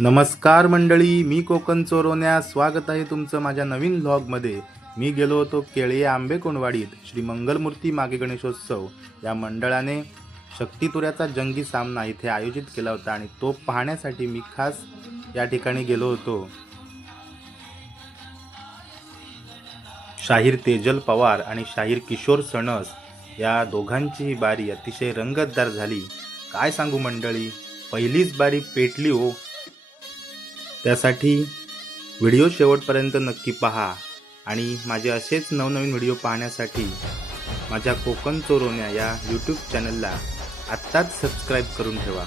नमस्कार मंडळी, मी कोकण चोरवण्या स्वागत आहे तुमचं माझ्या नवीन व्लॉगमध्ये। मी गेलो होतो केळी आंबे कोणवाडीत श्री मंगलमूर्ती मागे गणेशोत्सव या मंडळाने शक्तितुऱ्याचा जंगी सामना इथे आयोजित केला होता आणि तो पाहण्यासाठी मी खास या ठिकाणी गेलो होतो। शाहीर तेजल पवार आणि शाहीर किशोर सणस या दोघांची बारी अतिशय रंगतदार झाली। काय सांगू मंडळी, पहिलीच बारी पेटली हो। त्यासाठी व्हिडिओ शेवटपर्यंत नक्की पहा आणि माझे असेच नवनवीन व्हिडिओ पाहण्यासाठी माझ्या कोकण चोरवण्या या यूट्यूब चॅनलला आत्ताच सबस्क्राईब करून ठेवा।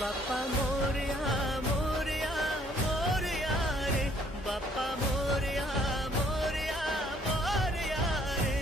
बाप्पा मोरया मोरया मोरया रे, बाप्पा मोरया मोरया मोरया रे।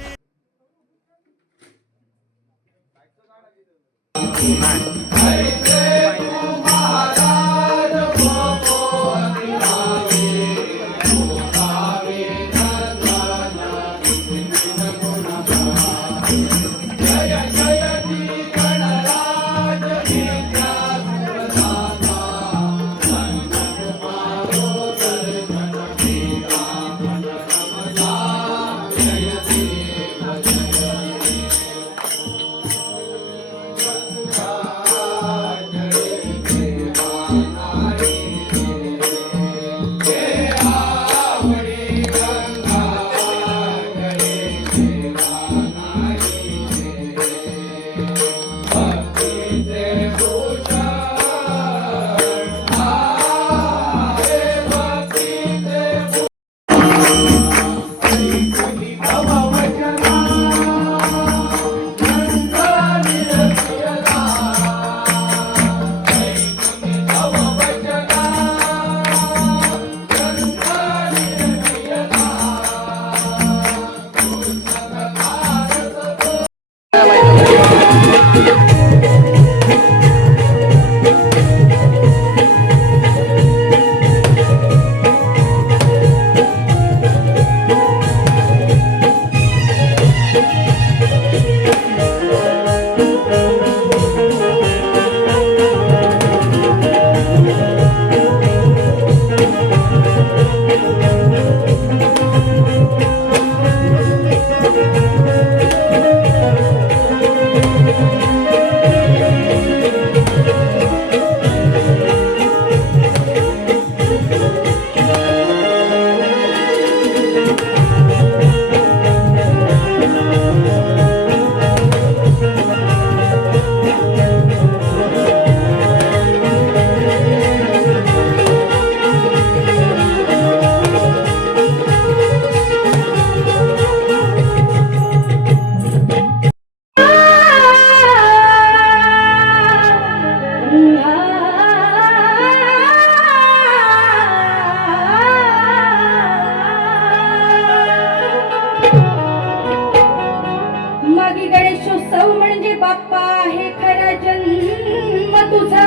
मागे गणेशोत्सव म्हणजे बाप्पा आहे खरा जन्म तुझा।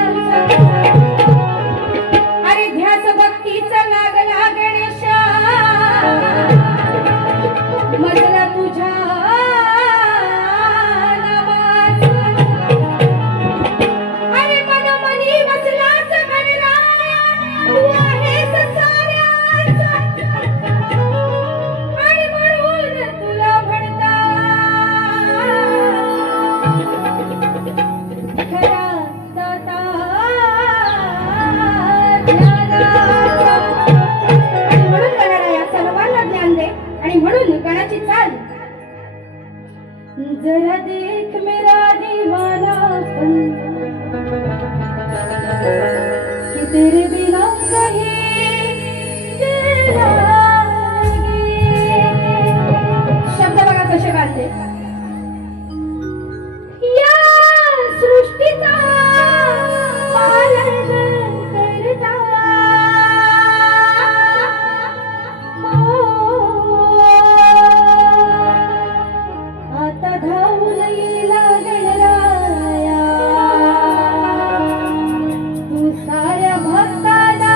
अरे ध्यास भक्तीचा लागला गणेशा, मजला तुझ्या नावाचा। अरे मनोमनी बसलाच गणराया, तू आहेस साऱ्याचा आणि म्हणून तुला म्हणतात खरा दाता ज्ञानाचा। आणि म्हणून गणराया सर्वांना ज्ञान दे आणि म्हणून गणाची चाल। जरा देख मेरा दीवानापन कि तेरे बिना कहीं दिल लागे। शब्द बघा कसे गाते। या सृष्टीचा पालन करता आता धावून येईल गणराया, तू साऱ्या भक्ताला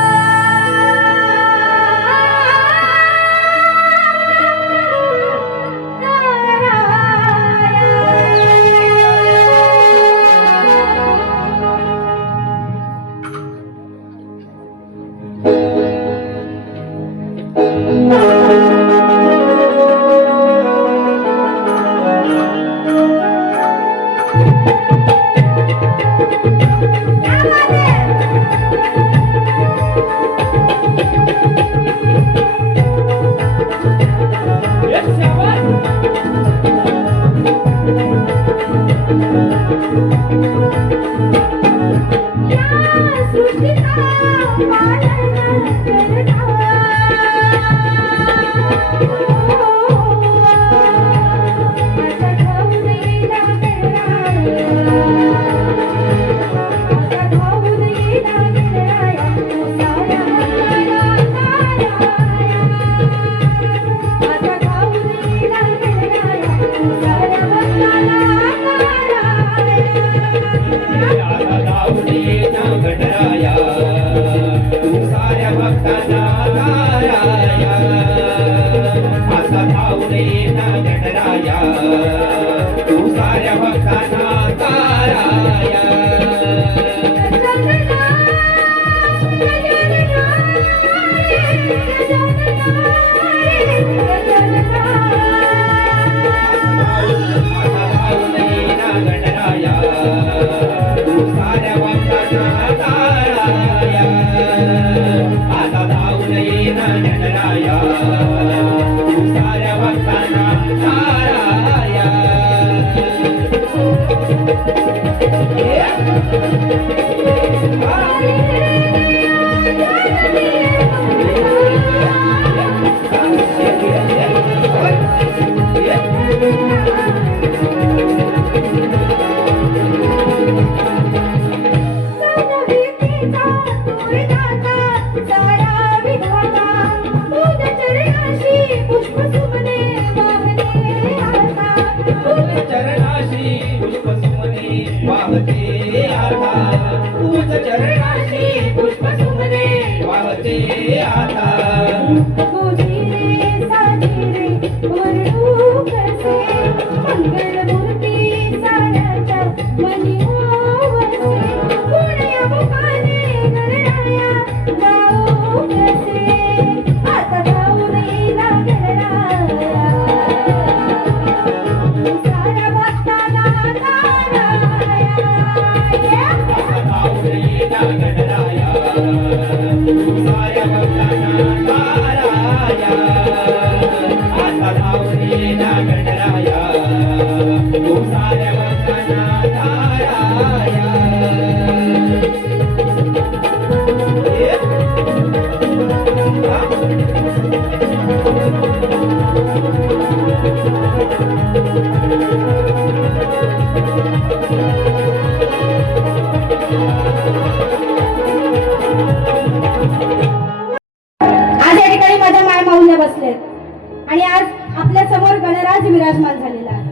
आज आपल्या समोर गणराज विराजमान झालेला आहे.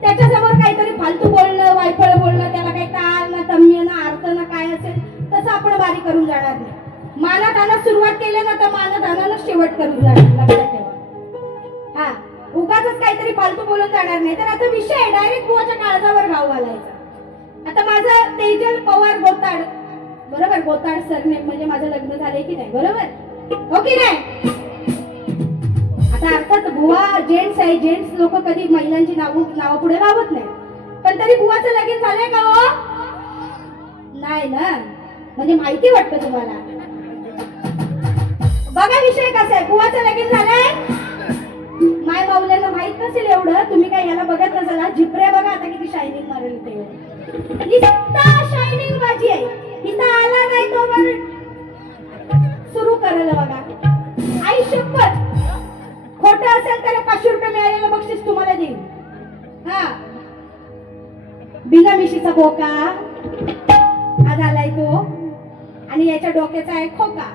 त्याच्या समोर काहीतरी फालतू बोलणं, वायफळ बोलणं, त्याला काही ताल ना तम्य ना अर्थ ना काय असेल तसं आपण वारी करून जाणार नाही. मानधनात सुरुवात केली ना तर मानधनानं शेवट करून जाणार, लक्षात ठेवा. हा, उगाचच काहीतरी फालतू बोलून जाणार नाही. तर आता विषय डायरेक्ट बुवाच्या काळजावर घाव घालायचा. आता माझं तेजल पवार गोताड, बरोबर, गोताड सरनेम म्हणजे माझं लग्न झालंय की नाही, बरोबर हो की नाही? आता अर्थात बुवा जेंट्स आहे, जेंट्स लोक कधी महिलांची नाव पुढे लावत नाही, पण तरी बुवाचं लगीन झालंय का हो? नाही ना, म्हणजे माहिती वाटतं तुम्हाला. बघा विषय कसा आहे, बुवाचं लगीन झालंय. माय माऊल्यांना माहित नसेल एवढं, तुम्ही काय याला बघत नसाल. झिपऱ्या बघा आता किती शायनिंग मारेल ते, शायनिंग बाजी आहे. इथं आला नाही तो सुरू करायला बघा. आई शपथ, खोटं असेल तर 500 रुपये मिळालेलं बक्षीस तुम्हाला देईल. हा, बिना मिशीचा बोका आज आलाय तो, आणि याच्या डोक्याचा आहे खोका.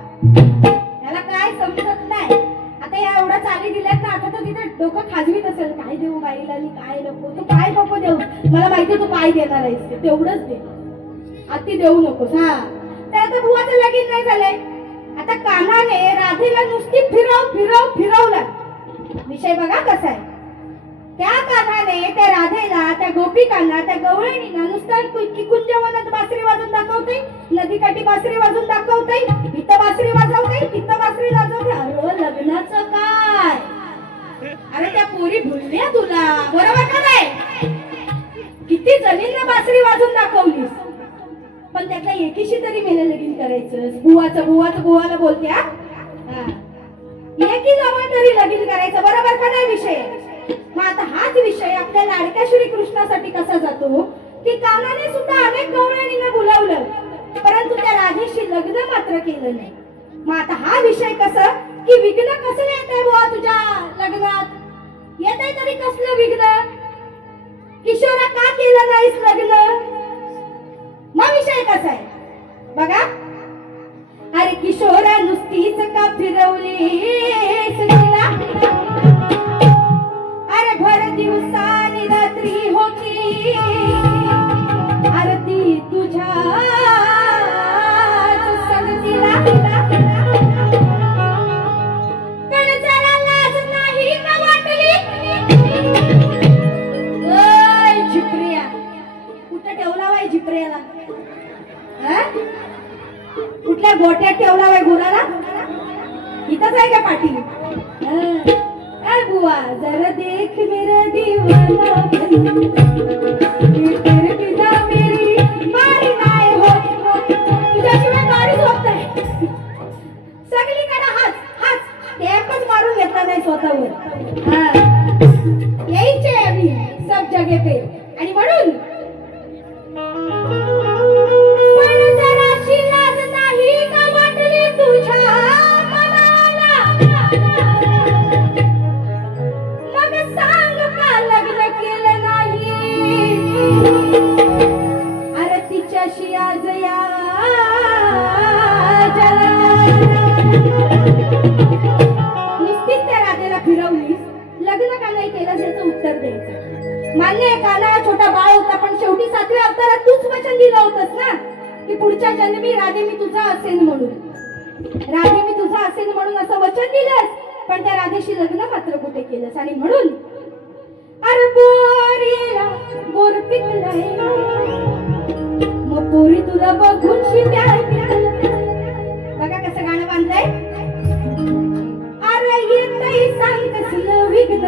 याला काय समजत नाही. आता या एवढा चाली दिल्यात ना, आता तो तिथे डोकं खाजवीत असेल, काय देऊ बाईला आणि काय नको. तू काय नको देऊ, मला माहिती तू काय देणार आहेस, तेवढंच दे, अति देऊ नकोस. हा, तर आता बुवाचं लगीन नाही झालंय. आता कान्हाने राधेला नुसती फिरवला. विषय बघा कसा आहे. त्या कान्हाने त्या राधेला, त्या गोपिकांना, त्या गवळणींना नुसतं कुंजवनात बासरी वाजून दाखवते, नदीकाठी बासरी वाजून दाखवते, इथं बासरी वाजवते, तिथं बासरी वाजवते. अरे लग्नाचं काय, अरे त्या पोरी भुलल्या तुला, बरोबर का नाही? किती जणींना बासरी वाजून दाखवलीस, पण त्यातल्या एकीशी तरी मेले लगीन करायचं. बुवाला बोलते. हा, एकी जवळ तरी लगीन करायचं, बरोबर का नाही विषय? मग आता हाच विषय आपल्या लाडक्या श्री कृष्णासाठी कसा जातो की कानाने सुद्धा अनेक गवळणींना बोलावलं, परंतु त्या राधेशी लग्न मात्र केलं नाही. मग आता हा विषय कसा की विघ्न कसं येतंय बुवा तुझ्या लग्नात? येतंय तरी कसलं विघ्न? किशोरा का केलं नाहीस लग्न? मग विषय कसा आहे बघा. अरे किशोरा नुसतीच का फिरवलीस तिला? अरे भर दिवसानी रात्री होती आरती तुझ्या संगतीला. पण जरा लाज नाही का वाटली? ओय झिपऱ्या, कुठं ठेवला वाय झिपऱ्याला? कुठल्या गोट्यात ठेवला वाय गुराला? इथंच आहे का पाठी? बुआ जरा देख मेरा दीवाना मेरी मारी नाही होत, तुझ्याशिवाय मारीच होत नाही. सगळीकडे हाच टेपच मारून घेतला नाही स्वतःवर. यायचे आम्ही सब जगे पे, आणि म्हणून पण जराशी लाज नाही का वाटली तुझ्या मनाला? मग सांग का लग्न केलं नाही? अरे तिच्याशी आज या नुसतीच त्या राधेला फिरवलीस, लग्न का नाही केलं याचं उत्तर द्यायचं. मान्य आहे काना छोटा बाळ होता, पण शेवटी 7व्या अवतारात तूच वचन दिलं होतंस ना की पुढच्या जन्मी राधे मी तुझा असेन म्हणून. राधे मी तुझा असेन म्हणून असं वचन दिलंस, पण त्या राधेशी लग्न मात्र कुठे केलंस? आणि म्हणून अरे पोरीला बोर पिकलाय, मग पोरी तुला बघून शिव्या. बघा कसं गाणं बांधलंय. अरे येतंय सांग कसलं विघ्न,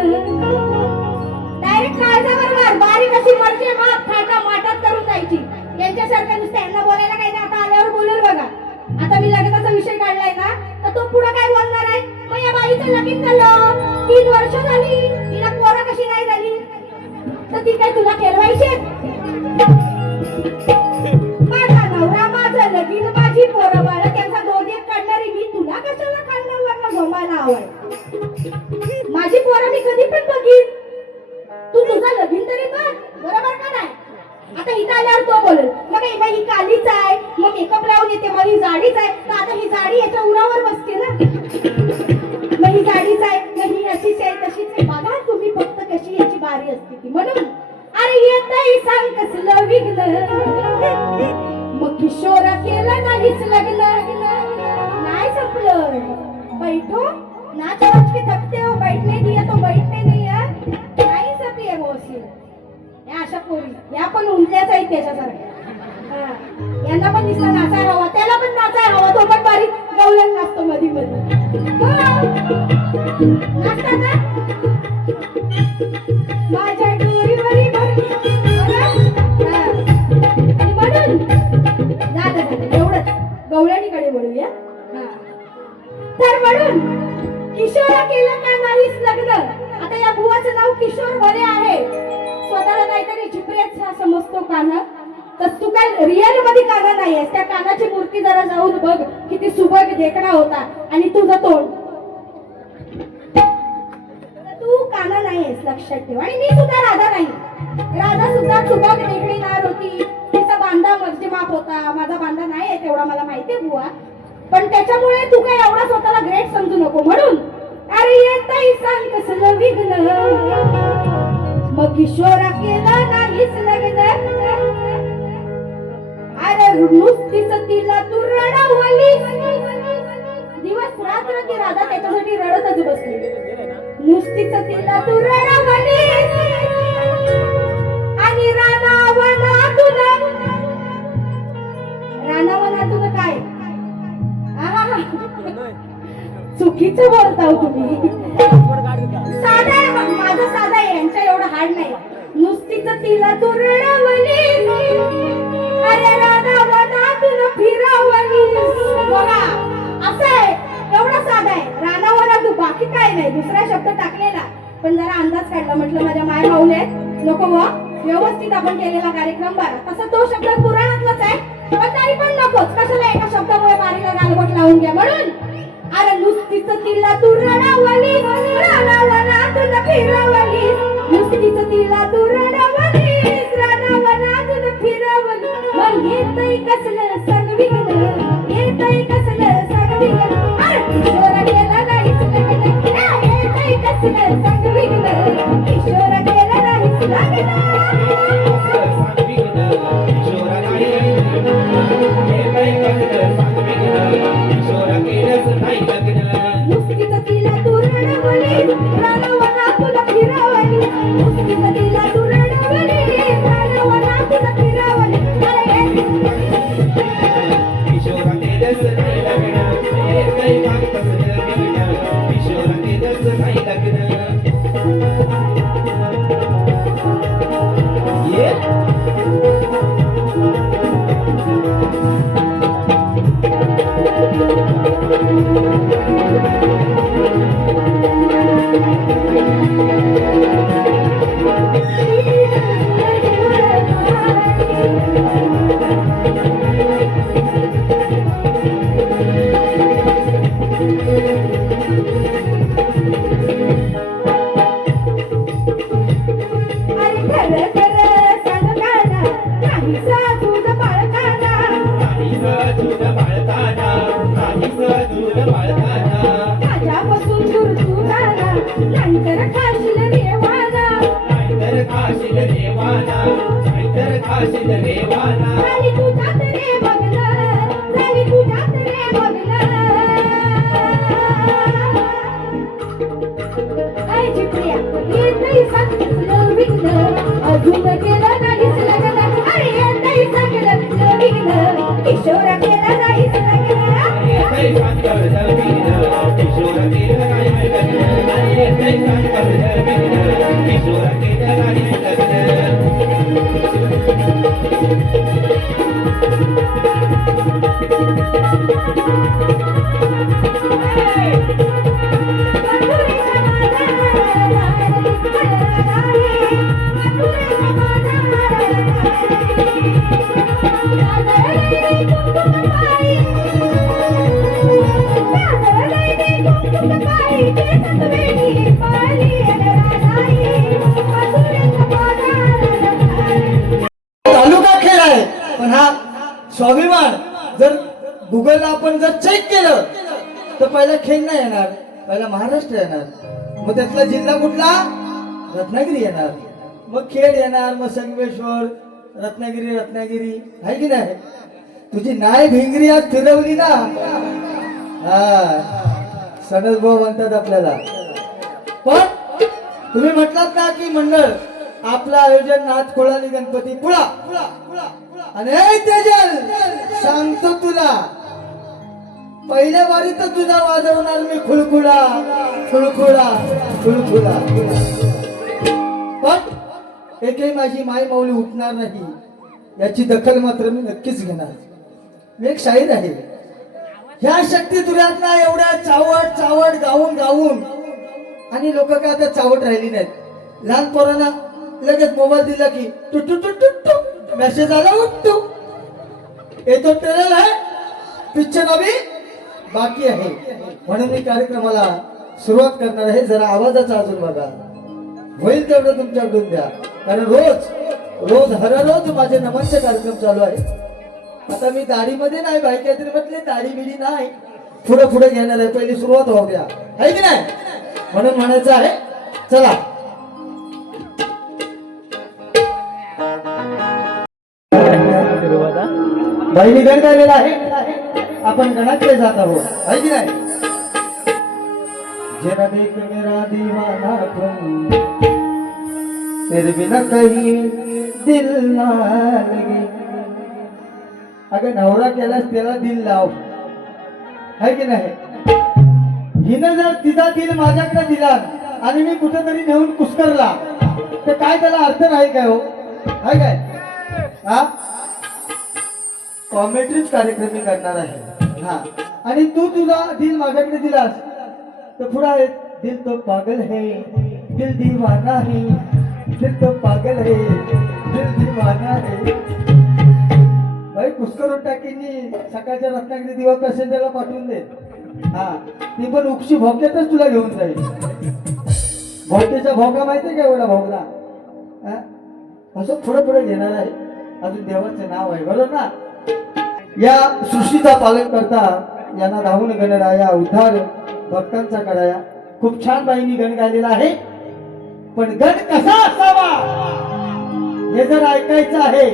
डायरेक्ट काळजावर मार, बारीक अशी मर्जी माप थाटा माटात करून जायची. यांच्यासारखं नुसतं यांना बोलायला काही नाही. आता आल्यावर बोलेल बघा. आता मी लग्नाचा विषय काढलाय ना, तर तो पुढे काय बोलणार आहे? मग या बाईचं लगीन झालं, 3 वर्ष झाली, तिला पोरं कशी नाही झाली? तर ती काय तुला खेळवायची? माझा नवरा, माझं लगीन, माझी पोरं बाळ, त्यांचा 2-1 काढणारी मी, तुला कशाला खांद्यावर झोमायला हवंय? माझी पोरं मी कधी पण बघीन, तू तुझं लगीन तरी बघ, बरोबर का नाही? आता इथं आल्यावर तो बोलेल मग ही कालीच आहे, मग मेकअप लावून येते, मग ही जाडीच आहे. तर आता ही जाडी याच्या उरावर बसते ना, मग ही जाडीच आहे, मग ही अशीच आहे तशीच आहे. असते ती म्हणून अरे येतय सांग कसलं विघ्न मग किशोरा केला नाहीच लग्न नाही संपलं बैठो नाच नाच के थकते हो बैठने दिया तो बैठने नहीं है नाही सपी है बोसी या अशा पोरी या पण उंचल्याच आहेत त्याच्यासारख्या हा. यांना पण दिसला नाचाय हवा त्याला पण नाचाय हवा तो पण बारीक गवळण नाचतो मध्ये मध्ये नाचता ना माझ्या डोरीवरी म्हणून झालं एवढंच गवळणीकडे वळूया हा. तर म्हणून किशोरा केलं का नाहीच लग्न आता या बुवाचं नाव किशोर भले आहे स्वतःला काहीतरी झिपरेचा समजतो काना तर तू काय रिअल मध्ये काना नाही आहेस त्या कानाची मूर्ती जरा जाऊन बघ किती सुबक देखणा होता आणि तुझं तोंड तू काना नाहीयेस लक्षात ठेव आणि मी सुद्धा राधा नाही राधा सुद्धा सुबक देखणीदार होती तिचा बांधा मर्जीमाप होता माझा बांधा नाही आहे तेवढा मला माहितीये बुवा पण त्याच्यामुळे तू काय एवढा स्वतःला ग्रेट समजू नको म्हणून अरे येतय सांग कसलं विघ्न मग किशोरा केला नाहीच लग्न अरे नुसतीच तिला तू रडवली दिवस रात्र ती राधा त्याच्यासाठी रडतच बसली नुसतीच तिला तू रडवली आणि रानावनातून काय चुकीचं बोलताव तुम्ही साधा आहे माझं साधा आहे यांच्या एवढं हार्ड नाही नुसतीच तिला तू रडवली अरे रानावनातून फिरवली बघा असं आहे एवढं साधा आहे रानावनातून बाकी काय नाही दुसरा शब्द टाकलेला पण जरा अंदाज काढला म्हटलं माझ्या माय माऊले नको व व्यवस्थित आपण केलेला कार्यक्रम बरा तसा तो शब्द पुराणातलाच आहे पण तरी पण नकोच कशाला एका शब्दामुळे मारीला गालबोट लावून घ्या म्हणून अरे नुसतीच तिला तू रडवली रानावनातून फिरवली नुसतीच तिला तू रडवली रानावनातून फिरवली मग येतय कसलं संगविघ्न येतय कसलं संगविघ्न अरे किशोरा केला नाहीच लग्न येतय कसलं संगविघ्न किशोरा केला नाहीच लग्न नुसतीच तिला तू रडवली रानावनातून फिरवली नुसतीच तिला तू रडवली रानावनातून फिरवली माझ्यापासून दूर तू जाना नाहीतर खाशील रेवाना झाली तुझ्यात रे मग्न झाली तुझ्यात रे मग्न ऐ चिपळ्या येतय सांगितलं विघ्न अजून केलं नाहीच लग्न अरे येतय सांगितलं विघ्न किशोरा केला नाहीच लग्न तालुका खेळ आहे पण हा स्वाभिमान जर गुगलला आपण जर चेक केलं तर पहिला खेळ नाही येणार पहिला महाराष्ट्र येणार मग त्यातला जिल्हा कुठला रत्नागिरी येणार मग खेड येणार, मग संगमेश्वर, रत्नागिरी आहे की नाही? तुझी नाय भिंगरी आज फिरवली ना. हा सनद भाऊ म्हणतात आपल्याला. पण तुम्ही म्हटलात ना की मंडळ आपलं आयोजन नाथ खोळाली गणपती पुळा आणि ए तेजल सांगतो तुला पहिल्या वारी तर तुझा वाजवणार मी खुळखुळा खुळखुळा खुळखुळा. पण एकही माझी माय माऊली उठणार नाही याची दखल मात्र मी नक्कीच घेणार. मी एक शाहीर आहे. ह्या शक्ती तुझ्यातला एवढ्या चावट गाऊन गाऊन आणि लोक काय आता चावट राहिली नाहीत. लहान पोरांना लगेच मोबाईल दिला की टू टू टू टू टू मेसेज आला उठतो येतो ट्रेलर आहे पिक्चर अभी बाकी आहे. म्हणून मी कार्यक्रमाला सुरुवात करणार आहे. जरा आवाजाचा अजून बघा होईल तेवढं तुमच्याकडून द्या. कारण रोज हर रोज माझे नमनचे कार्यक्रम चालू आहे. आता मी दाढीमध्ये नाही बाई काहीतरी म्हटले दाढी बिडी नाही पुढे घेणार आहे. पहिली सुरुवात होऊ द्या आहे की नाही. म्हणून म्हणायचं आहे चला बाईनी गण गायलेला आहे. आपण गणाकडे जात आहोत आहे की नाही. जरा देख मेरा दीवाना तुम तेरे बिना कहीं दिल ना लगे. अगं नवरा केलास त्याला दिल लाव आहे की नाही. हिनं जर तिचा दिल माझ्याकडे दिला आणि मी कुठेतरी नेऊन कुस्करला तर काय त्याला अर्थ नाही काय हो आहे काय. हा कॉमेंट्रीच कार्यक्रम मी करणार आहे. हा आणि तू तुझा दिल माझ्याकडे दिलास तर पुढे आहे दिल तो पागल है दिल दीवाना है दिल तो पागल है दिल दीवाना है. भाई कुस्करून टाकीनी सकाळच्या रत्नागिरी दिवा पॅसेंजरला पाठवून दे. हा ती पण उक्षी भोक्यातच तुला घेऊन जाईल. भोक्याच्या भोगा माहितीये का एवढा भोगला. असं पुढे घेणार आहे. अजून देवाचं नाव आहे बरोबर ना. या सृष्टीचा पालन करता यांना धावून गणराया उद्धार भक्तांचा कराया. खूप छान बाईंनी गण गायलेला आहे. पण गण कसा असावा हे जर ऐकायचं आहे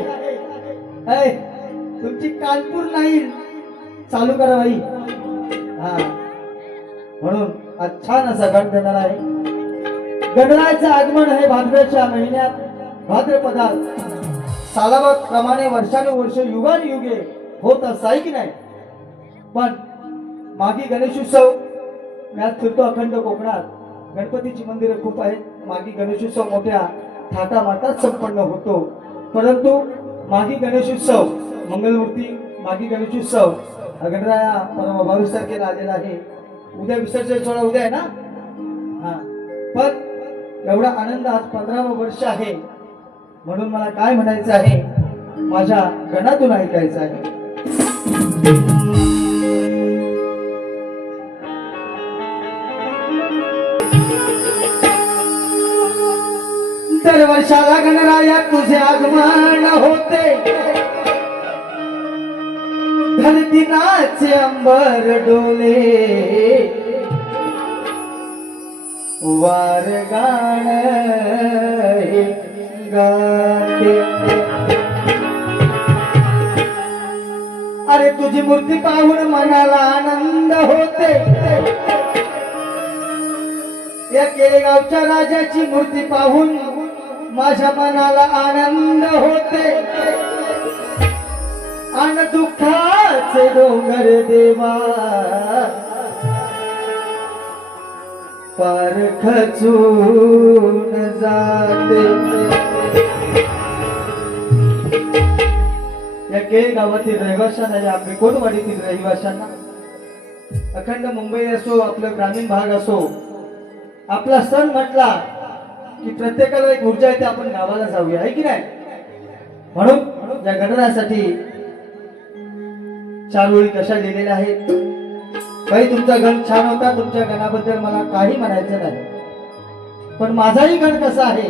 तुमची कानपूर नाही चालू करा बाई. हा म्हणून आज छान असा गण देणार आहे. गणरायाचं आगमन हे भाद्रच्या महिन्यात भाद्रपदात सालाबाद प्रमाणे वर्षानुवर्ष युगानुयुगे होत असं की नाही. पण मागी गणेशोत्सव मी आज फिरतो अखंड कोकणात. गणपतीची मंदिरं खूप आहेत. मागी गणेशोत्सव मोठ्या थाटामाटात संपन्न होतो. परंतु मागी गणेशोत्सव मंगलमूर्ती मागी गणेशोत्सव गणराया परम 22 तारखेला आलेला आहे. उद्या विसर्जन सोहळा उद्या आहे ना. हा पण एवढा आनंद आज 15वं वर्ष आहे. म्हणून मला काय म्हणायचं आहे माझ्या गणातून ऐकायचं आहे. दरवर्षाला गणराया तुझे आगमन होते. धरती नाचे अंबर डोले वार गाण गाते. अरे तुझी मूर्ती पाहून मनाला आनंद होते. या केळगावच्या राजाची मूर्ती पाहून माझ्या मनाला आनंद होते. आणि दुःखाचे डोंगर देवा पार खचून जाते. या केळगावातील रहिवाशांना या बिकोटवाडीतील रहिवाशांना अखंड मुंबई असो आपलं ग्रामीण भाग असो आपला सण म्हटला की प्रत्येकाला एक ऊर्जा येते आपण गावाला जाऊया आहे की नाही. म्हणून या गणरायासाठी 4 ओळी कशा लिहिलेल्या आहेत. भाई तुमचा गण छान होता. तुमच्या गणाबद्दल मला काही म्हणायचं नाही. पण माझाही गण कसा आहे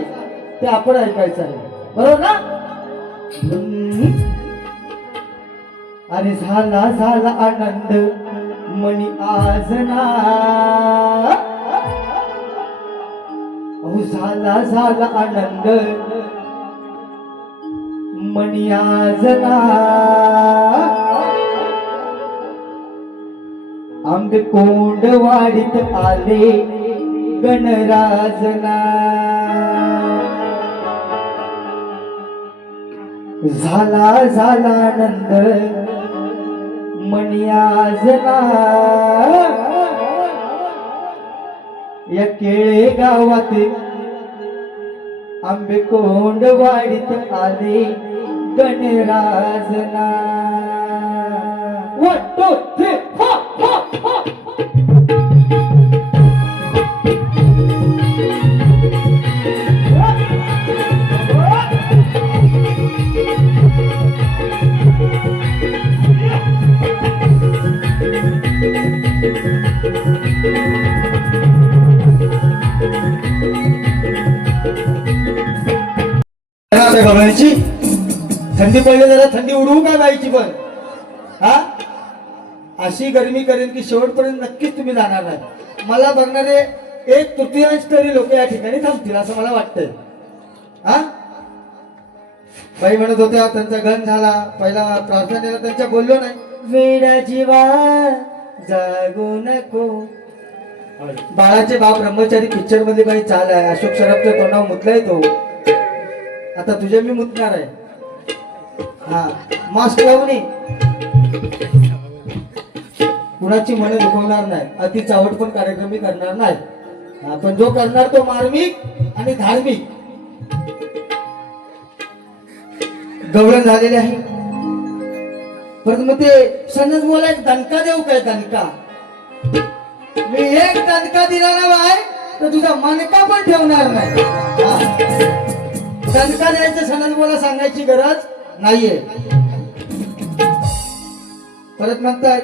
ते आपण ऐकायचं आहे बरोबर ना. अरे झाला आनंद मनी आज ना अहो झाला झाला आनंद मणियाजना आंबे कोंड वाढीत आले गणराजना झाला झाला आनंद मणियाजना या केळे गावात आंबे कोंड वाढीत आले गणराजना 1 2 3 घालायची थंडी पडली जरा थंडी उडवू काय बाईची पण हा अशी गरमी करेन की शेवटपर्यंत नक्कीच तुम्ही जाणार नाही मला बघणारे 1/3 तरी लोक या ठिकाणी थांबतील असं मला वाटतंय हा बाई म्हणत होत्या त्यांचा गण झाला पहिला प्रार्थनेला त्यांच्या बोललो नाही वेडा जीवा जागू नको बाळाचे बाप ब्रह्मचारी पिक्चर मध्ये काही चाल आहे अशोक सराफच्या तोंडावर मुतलाय तो आता तुझे मी मुतणार आहे हा मास्क लावून कुणाची मन दुखवणार नाही अति चावट पण कार्यक्रम मी करणार नाही आपण जो करणार तो मार्मिक आणि धार्मिक गवळण झालेले आहे परंतु मग ते सणच बोला एक दणका देऊ काय दणका मी एक दणका दिला ना बाय तर तुझा मनका पण ठेवणार नाही दणका द्यायचं सणच बोला सांगायची गरज नाहीये परत म्हणताय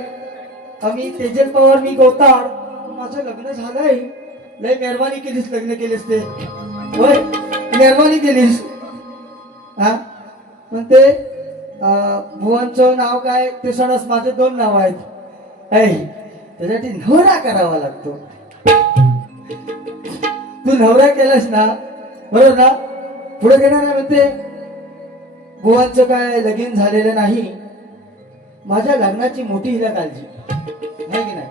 आम्ही तेजल पवार मी गौतार माझं लग्न झालंय लय मेहरबानी केलीस लग्न केलीस ते होय मेहरबानी केलीस हा म्हणते भुवनचं नाव काय ते सणस माझे 2 नाव आहेत त्यासाठी नवरा करावा लागतो तू नवरा केलास ना बरोबर ना पुढे घेणार आहे म्हणते भुवनचं काय लगीन झालेलं नाही माझ्या लग्नाची मोठी हिला काळजी नाही की नाही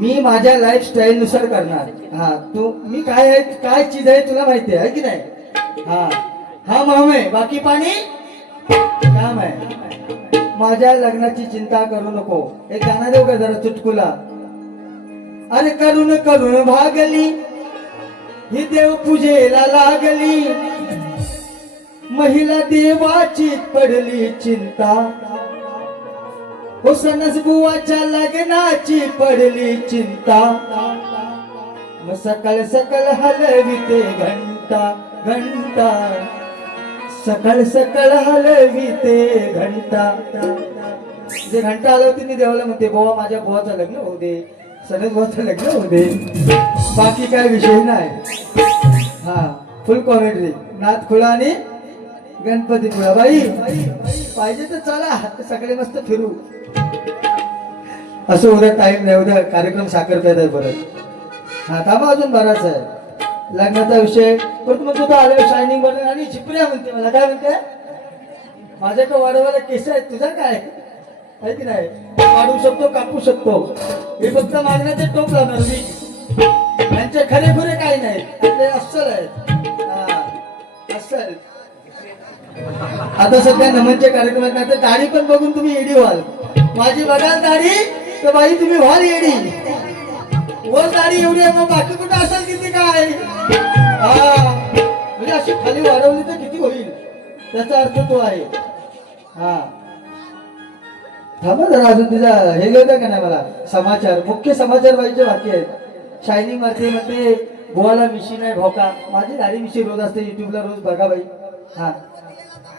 मी माझ्या लाईफस्टाईल नुसार करणार हा तू मी काय आहे काय चीज आहे तुला माहिती आहे की नाही हा हा माम आहे बाकी पाणी काम आहे माझ्या लग्नाची चिंता करू नको एक गाणं देऊ का जरा चुटकुला अरे करून करून भागली ही देव पूजेला लागली महिला देवाची पडली चिंता हो सणस बुवाच्या लग्नाची पडली चिंता मग सकाळ सकाळ हलविते घंटा घंटा सकाळ सकाळ हलविते घंटा जे घंटा हलवते मी देवाला म्हणते बोवा माझ्या बोवाचं लग्न होऊ दे सणस बुवाचं लग्न होऊ दे बाकी काय विषय नाही हा फुल कॉमेडी नाथ खुळा आणि गणपती खुळा बाई पाहिजे तर चला सगळे मस्त फिरू असं उद्या टाइम नाही उद्या कार्यक्रम साखरता येतात परत हा थांबा अजून बराच आहे लग्नाचा विषय परत मग तुझा आले शायनिंग वर आणि चिपऱ्या म्हणते मला काय म्हणते माझ्याकडे वाढवायला केस आहेत तुझा काय आहे की नाही वाढवू शकतो कापू शकतो हे फक्त मागण्याचे टोप लावणार मी त्यांचे खरे खुरे काही नाही आपले अस्सल आहेत अस्सल आता सध्या नमनचे कार्यक्रम आहेत ना तर दाढी पण बघून तुम्ही एडी व्हाल माझी बघाल दाढी तर बाई तुम्ही व्हाल एडी वर दाढी एवढी आहे मग बाकी कुठं असेल किती काय हा म्हणजे अशी खाली वाढवली तर किती होईल त्याचा अर्थ तो आहे हा थांबा जरा अजून तिचा हे घेता का नाही मला समाचार मुख्य समाचार बाईचे वाक्य आहेत शायनिंग मारते म्हणते गोवाला मिशी नाही भोका माझी दाढी मिशी रोज असते युट्यूबला रोज बघा बाई हा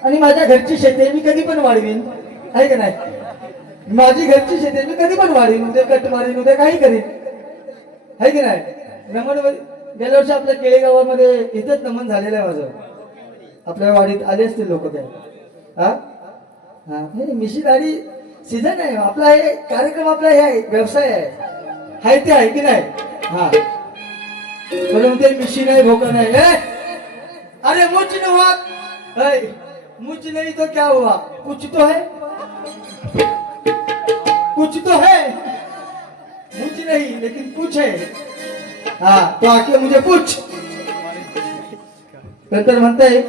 आणि माझ्या घरची शेती मी कधी पण वाढवीन आहे का नाही माझी घरची शेती मी कधी पण वाढवीन उद्या कट मारीन उद्या काही करीन आहे की नाही नमन गेल्या वर्षी आपल्या केळेगावामध्ये इथंच नमन झालेलं आहे माझं आपल्या वाडीत आले असतील लोक काय हा हा मिशी दाढी सीझन आहे आपला हे कार्यक्रम आपला हे आहे व्यवसाय आहे ते आहे की नाही हा म्हणते मिशी नाही भोका नाही अरे मुझ न हुआ मुझ नहीं तो क्या हुआ कुछ तो है मुझ नहीं लेकिन कुछ है हाँ तो आके मुझे पूछ नंतर म्हणताय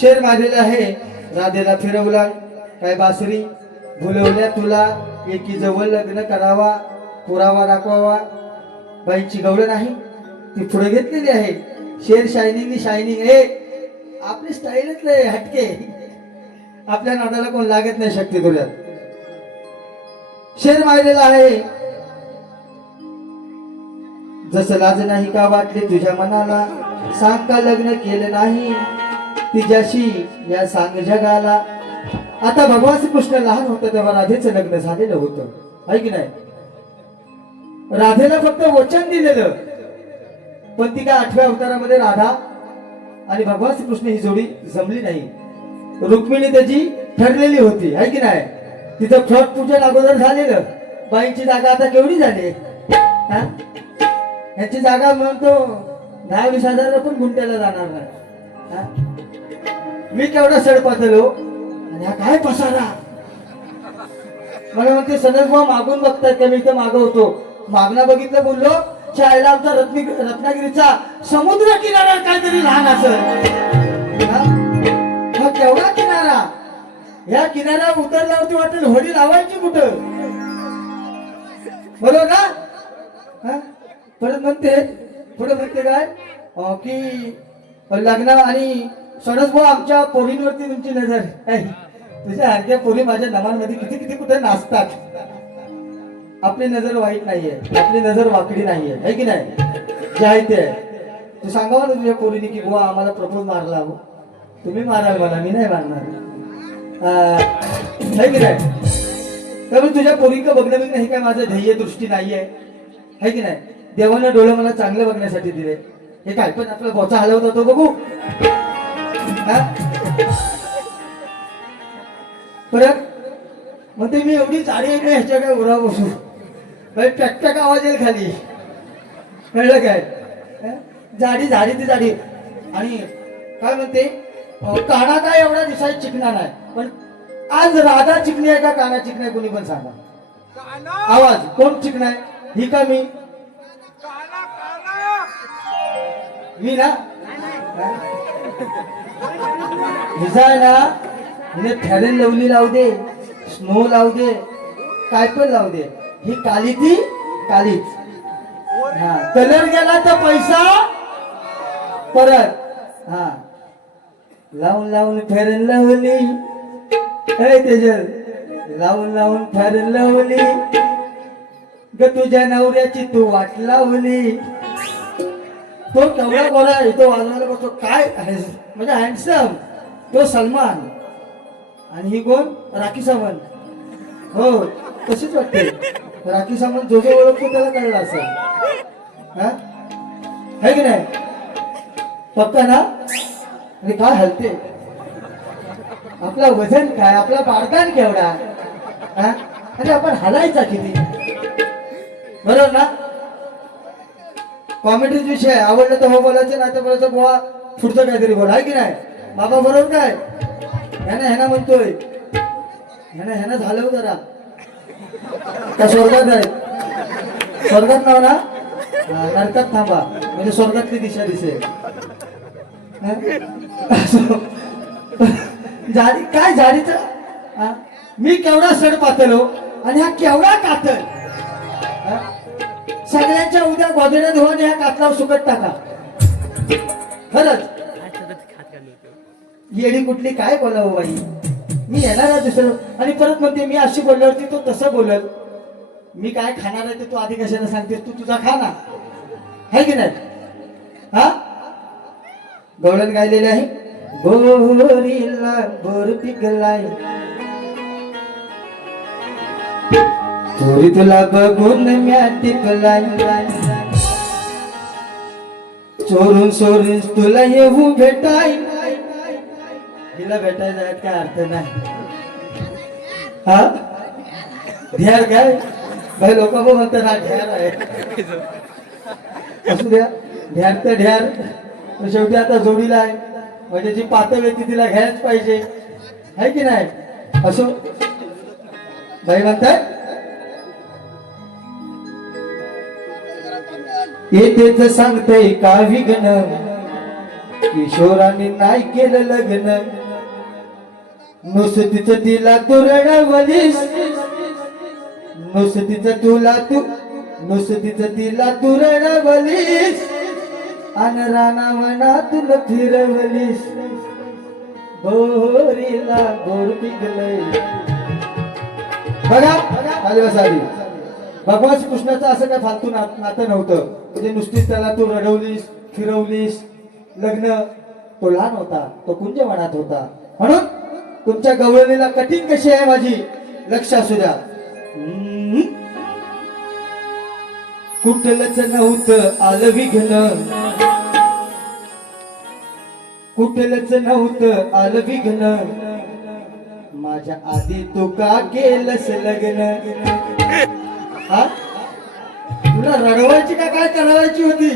शेर मारलेला आहे राधेला फिरवला काय बासरी भुलवल्या तुला एकी जवळ लग्न करावा पुरावा दाखवावा बाईची गवळ नाही ती पुढे घेतलेली आहे शेर शायनिंग आपली स्टाईलच लय हटके आपल्या नादाला कोण लागत नाही शक्ती तुझ्यात शेर मारलेला आहे जसं लाज नाही का वाटले तुझ्या मनाला सांग का लग्न केलं नाही तिच्याशी या सांग जगाला आता भगवान श्रीकृष्ण लहान होतं तेव्हा राधेचं लग्न झालेलं होतं आहे की नाही राधेला फक्त वचन दिलेलं पण ती काय 8व्या अवतारामध्ये राधा आणि भगवान श्रीकृष्ण ही जोडी जमली नाही रुक्मिणी त्याची ठरलेली होती आहे की नाही तिचं छट पूजन अगोदर झालेलं बाईंची जागा आता केवढी झाली ह्याची जागा म्हणतो 10-20 हजार पण गुंट्याला जाणार नाही मी केवढा सडपातलो आणि हा काय पसारा मला म्हणते सनदभाऊ मागून बघतायत का मी इथं मागवतो मागणं बघितलं बोललो शाळेला आमचा रत्नागिरीचा समुद्र किनारा काहीतरी लहान असेल हा केवढा किनारा या किनाऱ्यावर उतरल्यावरती वाटेल होडी लावायची कुठं बरोबर ना परत म्हणते पुढे म्हणते काय की लग्न आणि सणसभाऊ आमच्या पोरींवरती तुमची नजर तुझ्या हरक्या पोरी माझ्या नमांमध्ये किती किती कुठे नाचतात आपली नजर वाईट नाहीये आपली नजर वाकडी नाहीये है की नाही जे आहे ते तू सांगावं ना तुझ्या पोरीने की बुवा आम्हाला प्रपोज मारला हो तुम्ही माराल मला मी नाही मारणार है की नाही त्यामुळे तुझ्या पोरींक बघणं बघणं हे काय माझं ध्येय दृष्टी नाहीये है की नाही देवानं डोळे मला चांगलं बघण्यासाठी दिले हे काय पण आपला बोचा हलवत होतो बघू परत म्हणते मी एवढी जाडी आहे मी ह्याच्या काय उरा बसू टॅक आवाज येईल खाली कळलं काय जाडी ती जाडी आणि काय म्हणते काना काय एवढा दिसायला चिकना नाही पण आज राधा चिकणी आहे का काना चिकणी आहे कोणी पण सांगा आवाज कोण चिकना आहे ही का मी ना हिजाय ना हिने फॅरेन लवली लावू दे स्नो लावू दे काय पण लावू दे ही काली ती कालीच हा कलर गेला तर पैसा परत हा लावून फॅरेन लावली तेजल लावून फॅरेन लावली ग तुझ्या नवऱ्याची तू वाट लावली तो केवढा गोरा तो वाजवायला बघतो काय म्हणजे हँडसम तो सलमान आणि ही कोण राखी सावंत हो तशीच वाटते राखी सावंत जो ओळखतो त्याला कळलं असं है की नाही पक्का ना आणि काय हलते आपला वजन काय आपला बारकान केवढा आणि आपण हलायचा किती बरोबर ना कॉमेडीच विषय आवडलं तर हो बोलायचं नाही तर बोलायचं बुवा पुढचं काहीतरी बोला आहे की नाही बाबा बरोबर काय ह्याना म्हणतोय ह्याना झालं जरा का स्वर्गात आहे स्वर्गात नाव ना नरकात थांबा म्हणजे स्वर्गातली दिशा दिसेल जाडी काय जाडीचं मी केवढा सड पातलो आणि हा केवढा कातल सगळ्यांच्या उद्या गोदड्या धुवून ह्या कातलावर सुकट टाका खरंच येडी कुठली काय बोलावं बाई मी येणार आहे दुसरं आणि परत म्हणते मी अशी बोलल्यावरती तो तसं बोलल मी काय खाणार आहे ते तू आधी कशाला सांगतेस तू तुझा खा ना है की नाही हा गवळण गायलेले आहे बोरीला बोर पिकलाय चोरी तुला बघून म्या टिकलाय चोरून सोरून तुला येऊ भेटाय हिला भेटायला जायत काय अर्थ नाही हा ढेर काय भाई लोक म्हणतात हा ढेर आहे असू द्या, ढ्यार तर ढ्यार, पण शेवटी आता जोडीला आहे, म्हणजे जी पातळ व्यक्ती तिला घ्यायच पाहिजे, आहे की नाही? असो, बाई म्हणताय येतेच सांगतय का विघ्न, किशोराने नाही केलं लग्न, नुसतीच तिला तू रडवलीस, नुसतीच तिला तू रडवलीस, अन रानावनातून फिरवलीस, गोरीला गोर पिकलय. बघा आदिवासी भगवान कृष्णाचं असं काय फालतू नातं नव्हतं, म्हणजे नुसतीच त्याला तू रडवलीस, फिरवलीस, लग्न. तो लहान होता, तो कुंजवनात होता, म्हणून तुमच्या गवळणीला कठीण कशी आहे माझी लक्ष असू द्या. कुठलंच नव्हतं आलं विघ्न, कुठलंच नव्हतं आलं विघ्न, माझ्या आधी तू का केलंस लग्न. हा, तुला रडवायची का काय करायची होती,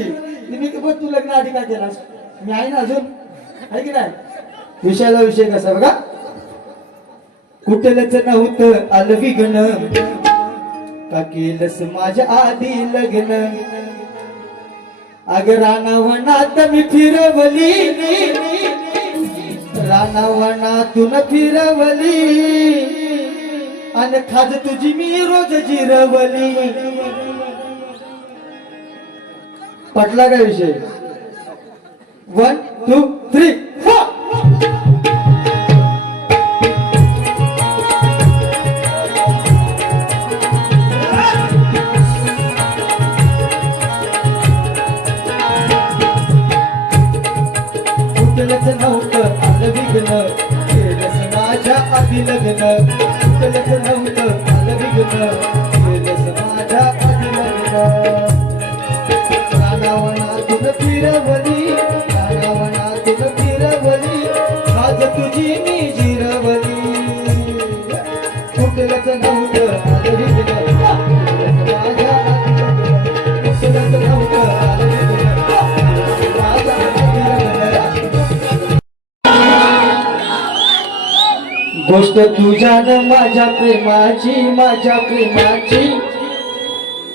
मी पण तू लग्न आधी का केलास, मी आहे ना अजून, आहे की नाही? विषयाला विषय कसा बघा. कुठलंच नव्हतं आलं विघ्न, का केलंस माझ्या आधी लग्न, अग रानावनात मी फिरवली, रानावनातून फिरवली, आणि खाज तुझी मी रोज जिरवली. पटला का विषय? 1 2 3 4. कुठलंच नव्हतं आलं विघ्न, केलंस माझ्या आधी लग्न, कुठलंच नव्हतं आलं विघ्न, केलंस माझ्या आधी लग्न, रानावनातून फिरवली, रानावनातून फिरवली, आज तुझी मी जिरवली. कुठलंच नव्हतं आलं विघ्न, केलंस माझ्या आधी लग्न, कुठलंच नव्हतं आलं विघ्न, माझ्या आधी लग्न. गोष्ट तुझ्यान माझ्या प्रेमाची, माझ्या प्रेमाची,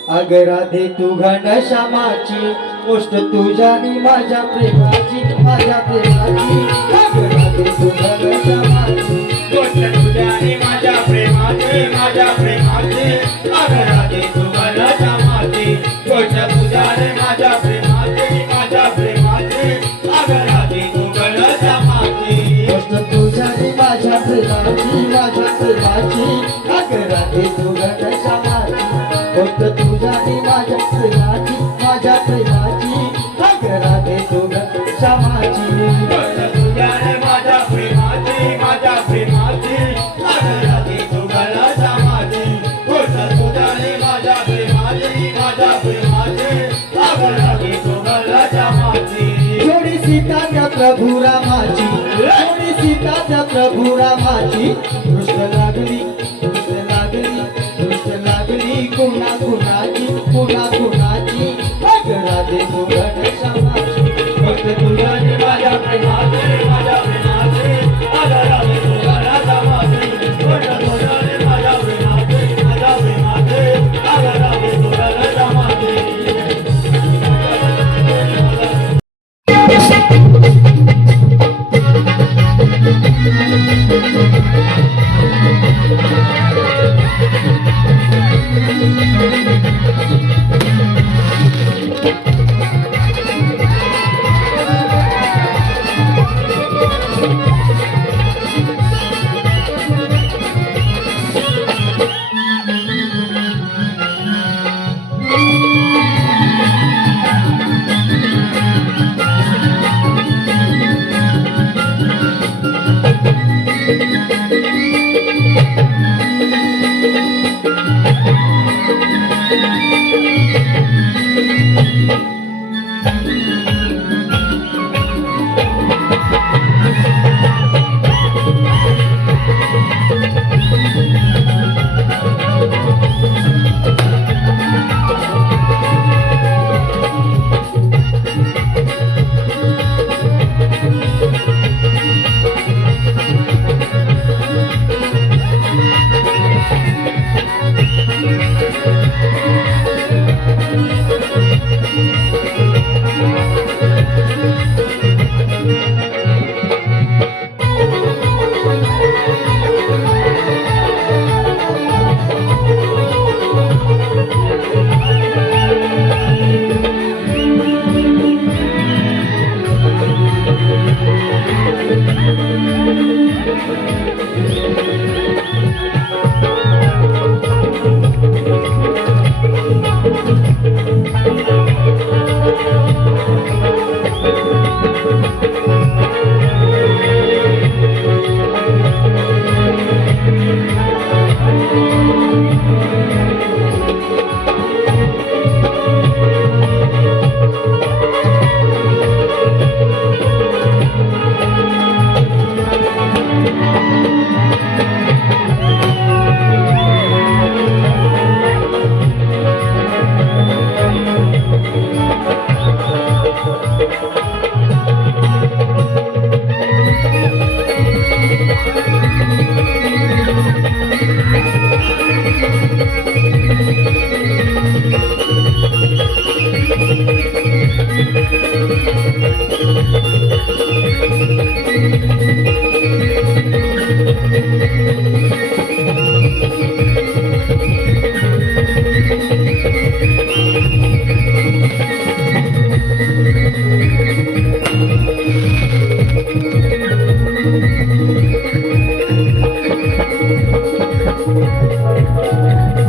अग राधे तू घनश्यामाची, गोष्ट तुझ्यानी माझ्या प्रेमाची, माझ्या प्रेमाची, अग राधे तू घनश्यामाची, गोष्ट तुझ्याने माझ्या प्रेमाची, माझ्या प्रेमाची, अग राधे तू घनश्यामाची, गोष्ट तुझ्याने माझ्या प्रेमाची, माझ्या प्रेमाची, अग राधे तू घनश्यामाची, गोष्ट तुझ्यानी माझ्या प्रेमाची, माझ्या प्रेमाची, अग राधे तू घनश्यामाची, गोष्ट तुझ्यानी माझ्या प्रेमाची, माझ्या प्रेमाची, अग राधे तू घनश्यामाची. गोष्ट तुझ्याने माझ्या प्रेमाची, माझ्या प्रेमाची, अग राधे तू घनश्यामाची, गोष्ट तुझ्याने माझ्या प्रेमाची, माझ्या प्रेमाची, अग राधे तू घनश्यामाची. जोडी सीता त्या प्रभू रामाची, जोडी सीता त्या प्रभू रामाची, दृष्ट लागली, दृष्ट लागली, दृष्ट लागली, कुणा कुणाची, कुणा कुणाची, अग राधे तू घनश्यामाची, गोष्ट तुझ्याने माझ्या प्रेमाची, माझ्या प्रेमाची, अग राधे तू घनश्यामाची, गोष्ट तुझ्याने माझ्या प्रेमाची, माझ्या प्रेमाची, अग राधे तू घनश्यामाची.